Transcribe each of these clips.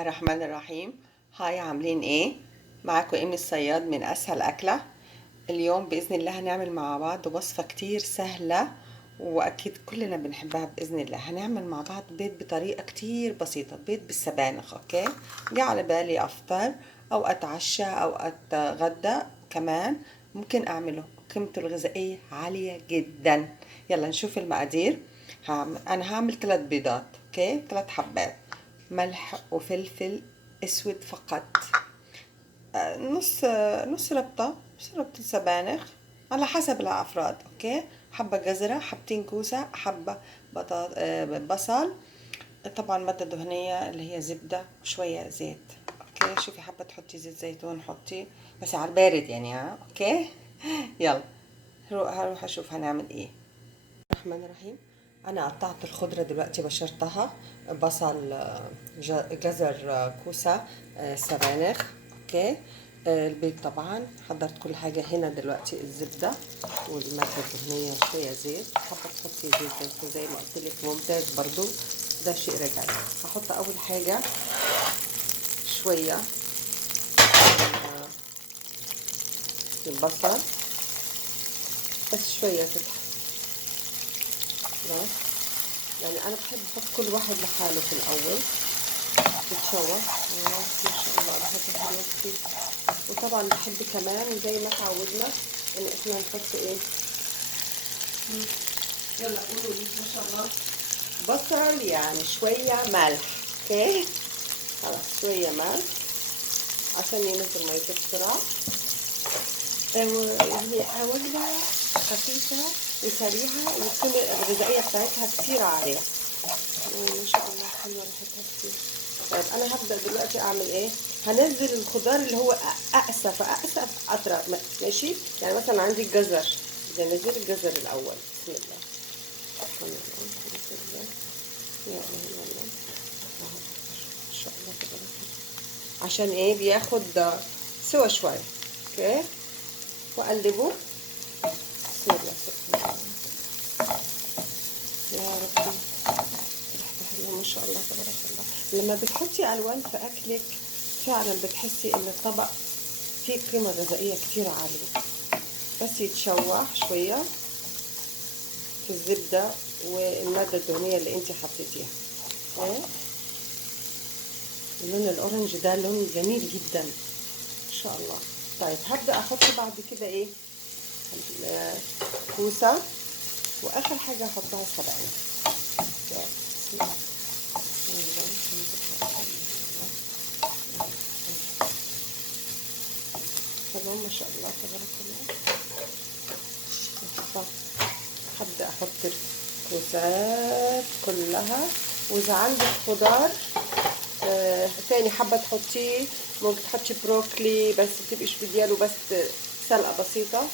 الرحمن الرحيم. هاي، عاملين ايه؟ معاكم ايمي الصياد من اسهل اكله. اليوم باذن الله هنعمل مع بعض وصفه كتير سهله، واكيد كلنا بنحبها. باذن الله هنعمل مع بعض بيض بطريقه كتير بسيطه، بيض بالسبانخ. اوكي، جه على بالي افطر او اتعشى او اتغدى كمان. ممكن اعمله، قيمته الغذائيه عاليه جدا. يلا نشوف المقادير. انا هعمل 3 بيضات. اوكي، 3 حبات. ملح وفلفل اسود فقط. نص ربطة، نص ربطة سبانخ على حسب الافراد. اوكي، حبة جزرة، حبتين كوسة، حبة بصل. طبعا مادة دهنية اللي هي زبدة وشوية زيت. اوكي، شوفي حابة تحطي زيت زيتون حطي، بس على البارد يعني. اوكي. يلا هروح اشوف هنعمل ايه. الرحمن الرحيم. انا قطعت الخضره دلوقتي بشرتها. بصل، جزر، كوسه، سبانخ. اوكي. البيض طبعا حضرت كل حاجه هنا. دلوقتي الزبده والمادة الدهنيه وشويه زيت. حابه تحطي زيت زيتون زي ما قلت لك ممتاز برضو، ده شيء رجعي. هحط اول حاجه شويه البصل، بس شويه كده. خلاص، يعني انا بحب احط كل واحد لحاله في الاول تتشوح. ما شاء الله ريحتها حلوه كتير. وطبعا بحب كمان زي ما تعودنا ان احنا نحط ايه. يلا قولوا لي ما شاء الله. بصل، يعني شويه ملح. اوكي، خلاص شويه ملح عشان ينزل ميته بسرعه. يعني وجبه خفيفه وسريعه، والقيمه الغذائيه بتاعتها كتير عاليه. ما شاء الله حلوه ريحتها كتير. طيب انا هبدا دلوقتي اعمل ايه. هنزل الخضار اللي هو اقسى فاقسى اطرى. ماشي، يعني مثلا عندي الجزر، بدي انزل الجزر الاول. بسم الله. يا الله، ما شاء الله تبارك الله. عشان ايه؟ بياخد سوا شويه. اوكي، واقلبه. بسم الله سبحان الله. يا ربي، ريحته حلوه ما شاء الله تبارك الله. لما بتحطي الوان في اكلك فعلا بتحسي ان الطبق فيه قيمه غذائيه كتير عاليه. بس يتشوح شويه في الزبده والماده الدهنيه اللي انت حطيتيها. ايه، اللون الاورنج ده لون جميل جدا ما شاء الله. طيب هبدا احط بعد كده ايه؟ كوسه، واخر حاجه احطها السبانخ. تمام ما شاء الله تبارك الله. هبدأ أحط الكوسات كلها. وإذا عندك خضار تاني حابة تحطيه، ممكن تحطي بروكلي، بس متبقيش بدياله، بس سلقة بسيطة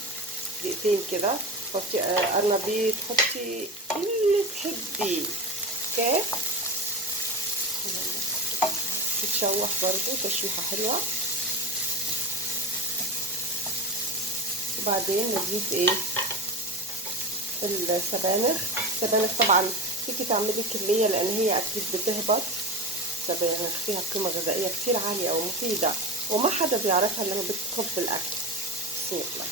دقيقتين كده. حطي قرنبيط، حطي اللي تحبيه. اوكي، تتشوح برضو تشويحة حلوة. وبعدين نضيف ايه؟ السبانخ طبعا فيكي تعملي كمية لان هي اكيد بتهبط. السبانخ فيها قيمة غذائية كتير عالية ومفيدة، وما حدا بيعرفها لما بتدخل في الاكل. بسم الله.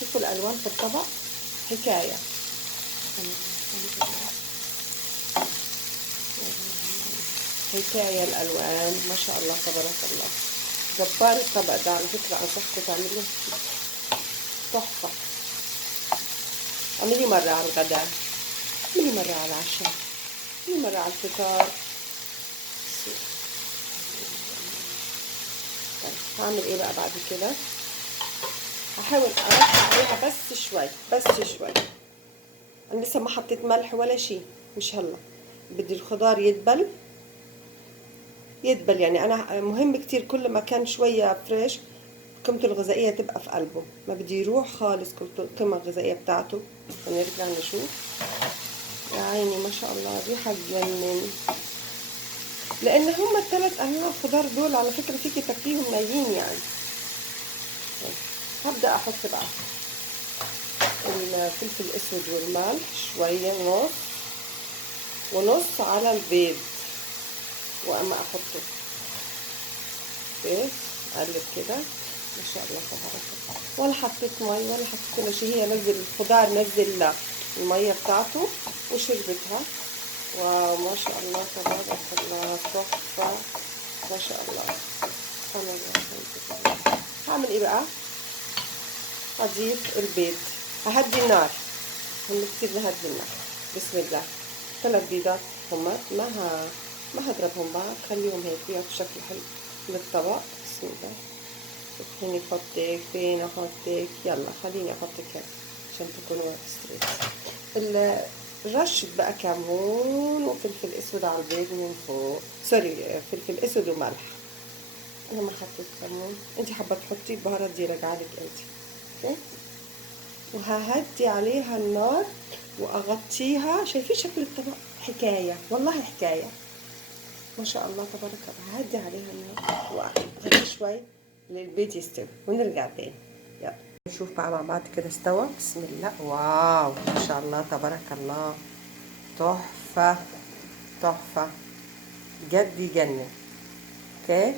شوفوا الالوان في الطبق حكاية. حكاية الالوان ما شاء الله تبارك الله. جبار الطبق ده على فكرة، انصحكم تعملوه، تحفة. اعملي مرة على الغداء، اعملي مرة على العشاء، اعملي مرة على الفطار. طيب هعمل ايه بقى بعد كده؟ هحاول ارفع عليها بس شوي بس شوي. انا لسه ما حطيت ملح ولا شيء، مش هلا. بدي الخضار يدبل يعني. انا مهم كتير كل ما كان شويه فريش قيمته الغذائيه تبقى في قلبه، ما بدي يروح خالص القيمه الغذائيه بتاعته. ونرجع نشوف. يا عيني ما شاء الله ريحه تجنن. لان هما ال3 انواع خضار دول على فكره فيكي تاكليهم نيين يعني. هبدا احط بقى الفلفل الاسود والملح شويه، نص ونص على البيض، واما احطه اوكي. اقلب كده ما شاء الله تبارك الله، ولا حطيت مي ولا حطيت ولا شيء. هي نزل الخضار، نزل الميه بتاعته وشربتها. وما شاء الله تبارك الله، تحفه ما شاء الله. هعمل ايه بقى؟ هضيف البيض، ههدي النار، هم كتير بهدي النار. بسم الله. 3 بيضات همات، ما هضربهم بعض، خليهم هيك يعطوا شكل حلو للطبق. بسم الله. فيني احطك، فين احطك؟ يلا خليني احطك هيك عشان تكونوا ستريت. رشة بقى كمون وفلفل اسود على البيض من فوق، سوري فلفل اسود وملح. انا ما حطيت كمون، انت حابه تحطي البهارات دي رجعلك انت. اوكي. وههدي عليها النار واغطيها. شايفين شكل الطبق؟ حكايه والله حكايه ما شاء الله تبارك الله. ههدي عليها النار واغطي شوي للبيض يستوي ونرجع تاني. يلا نشوف بقى مع بعض كده استوى. بسم الله. واو ما شاء الله تبارك الله، تحفه تحفه بجد يجنن. اوكي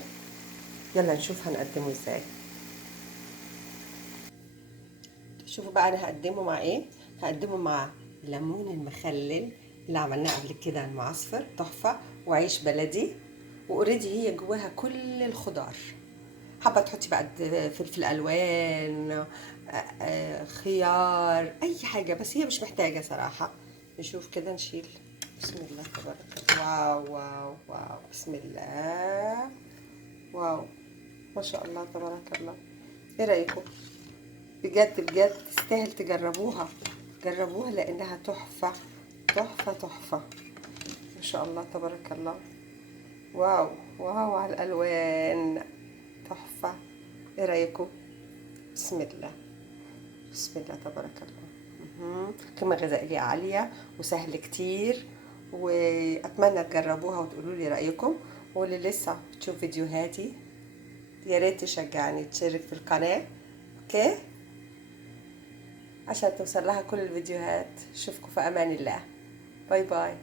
يلا نشوف هنقدمه ازاي. شوفوا بقى انا هقدمه مع ايه. هقدمه مع الليمون المخلل اللي عملناه قبل كده المعصفر، تحفه، وعيش بلدي، واوريدي هي جواها كل الخضار. حابه تحطي بقى فلفل الوان، خيار، اي حاجه، بس هي مش محتاجه صراحه. نشوف كده نشيل. بسم الله تبارك الله. واو واو واو بسم الله. واو ما شاء الله تبارك الله. ايه رايكم؟ بجد بجد تستاهل تجربوها، جربوها لانها تحفه تحفه تحفه ما شاء الله تبارك الله. واو واو على الالوان، تحفه. ايه رايكم؟ بسم الله. بسم الله تبارك الله. قيمه غذائيه عاليه وسهل كتير، واتمنى تجربوها وتقولوا لي رايكم. واللي لسه بتشوف فيديوهاتي يا ريت تشجعني تشترك في القناه. اوكي عشان توصل لها كل الفيديوهات. اشوفكم في امان الله. باي باي.